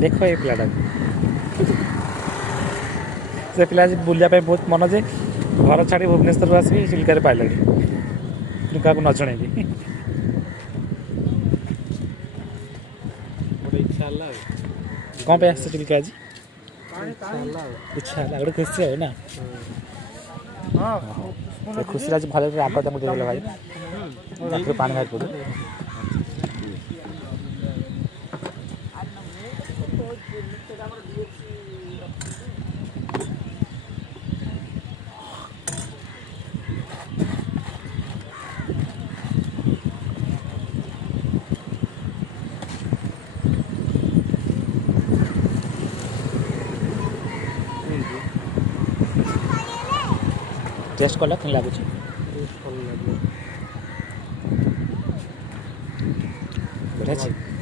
देख ये पिलाटा से पिला बुलाया बहुत मन जे घर छाड़ी भुवनेश्वर आसिक चिल्कार पाइला क्या न जन कौन पे आस चिल्का आज इच्छा है गोटे खुशी है ना खुशी आज भले आग मुझे भाई पानी बाहर पड़े टेस्ट कला कि लगुच बढ़िया